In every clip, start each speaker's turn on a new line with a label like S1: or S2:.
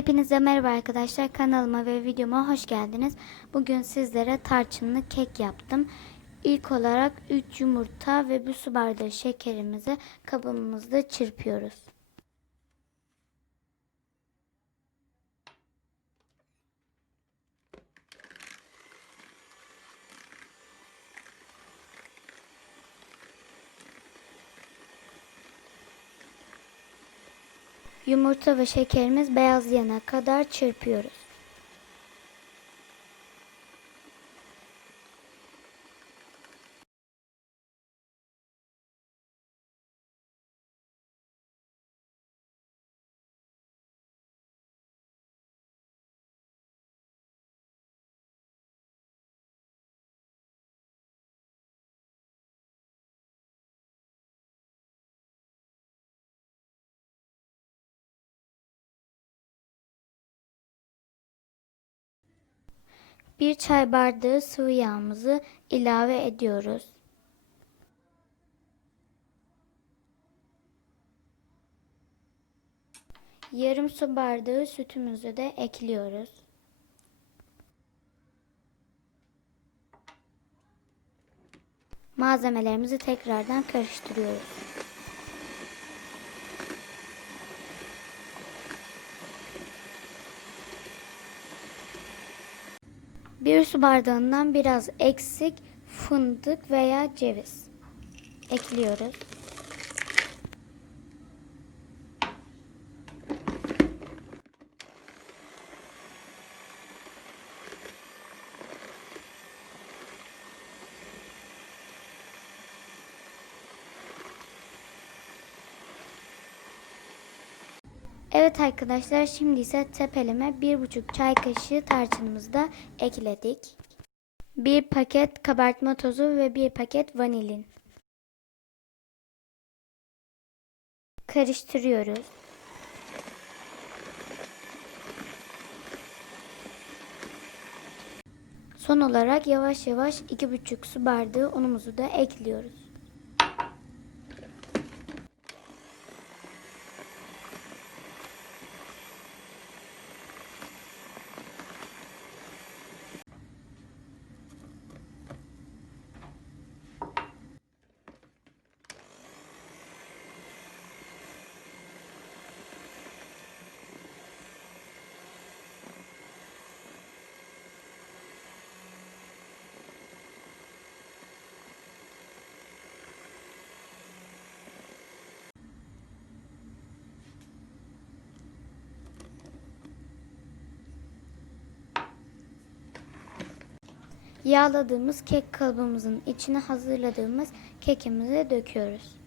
S1: Hepinize merhaba arkadaşlar. Kanalıma ve videoma hoş geldiniz. Bugün sizlere tarçınlı kek yaptım. İlk olarak 3 yumurta ve bir su bardağı şekerimizi kabımızda çırpıyoruz. Yumurta ve şekerimiz beyazlayana kadar çırpıyoruz. Bir çay bardağı sıvı yağımızı ilave ediyoruz. Yarım su bardağı sütümüzü de ekliyoruz. Malzemelerimizi tekrardan karıştırıyoruz. Bir su bardağından biraz eksik fındık veya ceviz ekliyoruz. Evet arkadaşlar şimdi ise tepeleme bir buçuk çay kaşığı tarçınımızı da ekledik. Bir paket kabartma tozu ve bir paket vanilin. Karıştırıyoruz. Son olarak yavaş yavaş iki buçuk su bardağı unumuzu da ekliyoruz. Yağladığımız kek kalıbımızın içine hazırladığımız kekimizi döküyoruz.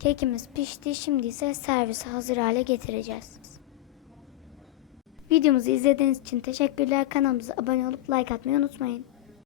S1: Kekimiz pişti. Şimdi ise servise hazır hale getireceğiz. Videomuzu izlediğiniz için teşekkürler. Kanalımıza abone olup like atmayı unutmayın.